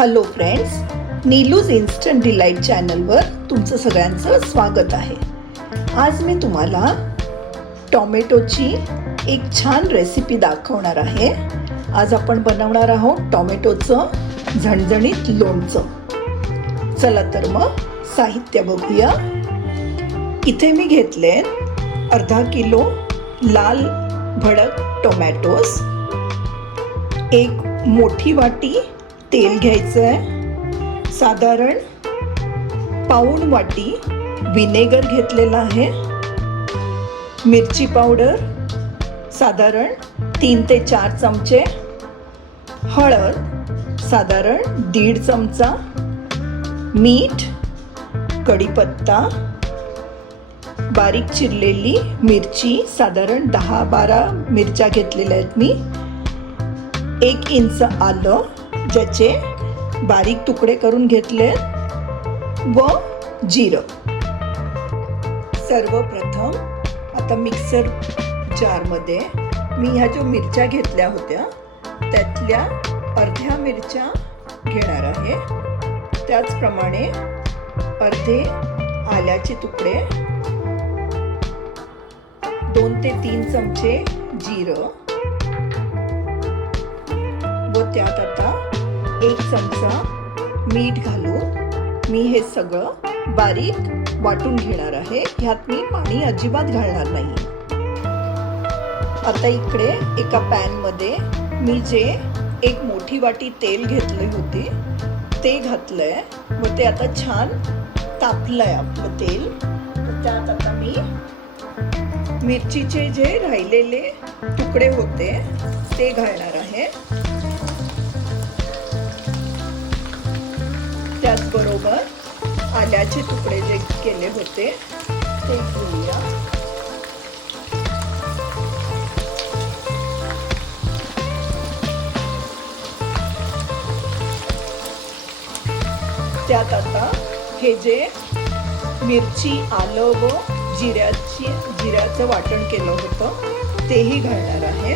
hello friends Nilu's instant delight चॅनलवर तुमचं सगळ्यांचं स्वागत आहे. आज मी तुम्हाला टॉमॅटोची एक छान रेसिपी दाखवणार आहे. आज आपण बनवणार आहोत टॉमॅटोचं झणझणीत लोणचं. चला तर मग साहित्य बघूया. इथे मी घेतले अर्धा किलो लाल भडक टोमॅटोस. एक मोठी वाटी तेल घ्यायचं आहे साधारण पाऊण वाटी विनेगर घेतलेला आहे. मिरची पावडर साधारण तीन ते चार चमचे. हळद साधारण दीड चमचा. मीठ कढीपत्ता. बारीक चिरलेली मिरची साधारण दहा बारा मिरच्या घेतलेल्या आहेत मी. एक इंच आलं ज्याचे बारीक तुकडे करून घेतले व जिरं. सर्वप्रथम आता मिक्सर जारमध्ये मी ह्या ज्या मिरच्या घेतल्या होत्या त्यातल्या अर्ध्या मिरच्या घेणार आहे. त्याचप्रमाणे अर्धे आल्याचे तुकडे दोन ते तीन चमचे जिरं व त्यात आता एक चमचा मीठ घालून मी हे सगळं बारीक वाटून घेणार आहे. ह्यात मी पाणी अजिबात घालणार नाही. आता इकडे एका पॅनमध्ये मी जे एक मोठी वाटी तेल घेतले होते ते घातलंय. व ते आता छान तापलंय आपलं तेल. त्यात आता मी मिरचीचे जे राहिलेले तुकडे होते ते घालणार आहे. त्याचबरोबर आल्याचे तुकडे जे केले होते ते घेऊया. त्यात आता हे जे मिरची आलं व जिऱ्याची जिऱ्याचं वाटण केलं होतं तेही घालणार आहे.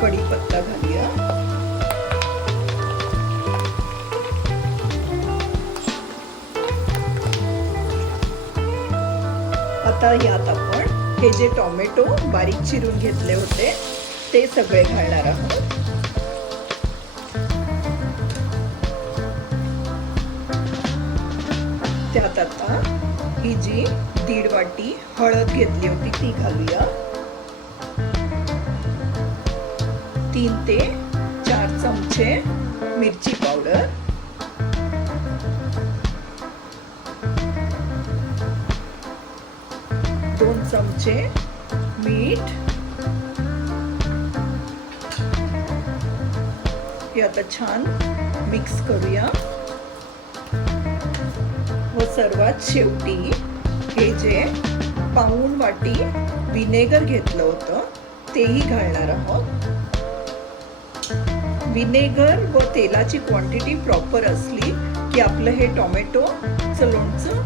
कढीपत्ता घालूया. आता यात आपण हे जे टोमॅटो बारीक चिरून घेतले होते ते सगळे घालणार आहोत. त्यात आता ही जी दीड वाटी हळद घेतली होती ती घालूया. तीन ते चार चमचे मिरची पावडर. दोन चमचे मीठ. हे आता छान मिक्स करूया. व सर्वात शेवटी हे जे पाऊण वाटी विनेगर घेतलं होतं तेही घालणार आहोत. विनेगर व तेलाची क्वांटिटी प्रॉपर असली की आपलं हे टॉमॅटोचं लोणचं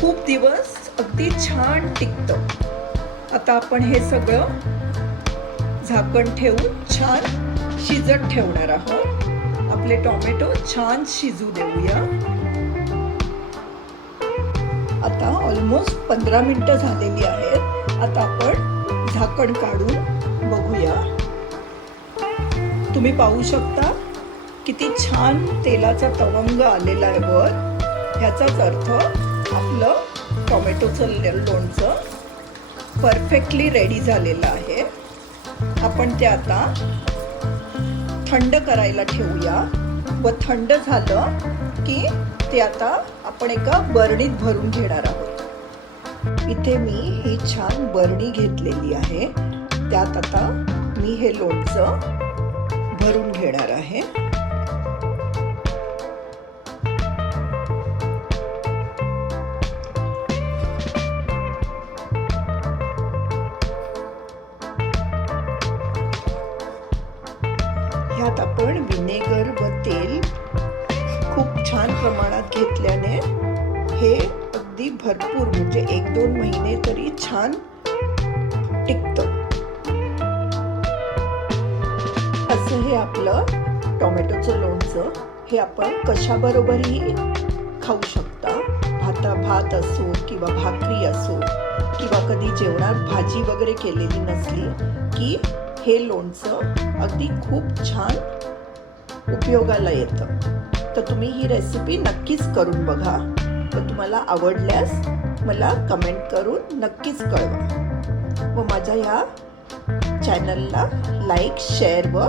खूप दिवस अगदी छान टिकतं. आता आपण हे सगळं झाकण ठेवून छान शिजत ठेवणार आहोत. आपले टॉमॅटो छान शिजू देऊया. आता ऑलमोस्ट पंधरा मिनटं झालेली आहेत. आता आपण झाकण काढून बघूया. तुम्ही पाहू शकता किती छान तेलाचा तवंग आलेला आहे वर. ह्याचाच अर्थ आपलं टोमॅटोचं लोणचं परफेक्टली रेडी झालेलं आहे. आपण ते आता थंड करायला ठेवूया. व थंड झालं की ते आता आपण एका बरणीत भरून घेणार आहोत. इथे मी ही छान बरणी घेतलेली आहे. त्यात आता मी हे लोणचं भरून घेणार आहे. ह्यात आपण विनेगर व तेल खूप छान प्रमाणात घेतल्याने हे अगदी भरपूर म्हणजे एक दोन महिने तरी छान टिकतं. असं हे आपलं टोमॅटोचं लोणचं. हे आपण कशाबरोबरही खाऊ शकता. भाता भात असो किंवा भाकरी असो किंवा कधी जेवणात भाजी वगैरे केलेली नसली की हे लोणचं अगदी खूप छान उपयोगाला येतं. तर तुम्ही ही रेसिपी नक्कीच करून बघा. व तुम्हाला आवडल्यास मला कमेंट करून नक्कीच कळवा. व माझ्या ह्या चॅनलला लाईक शेअर व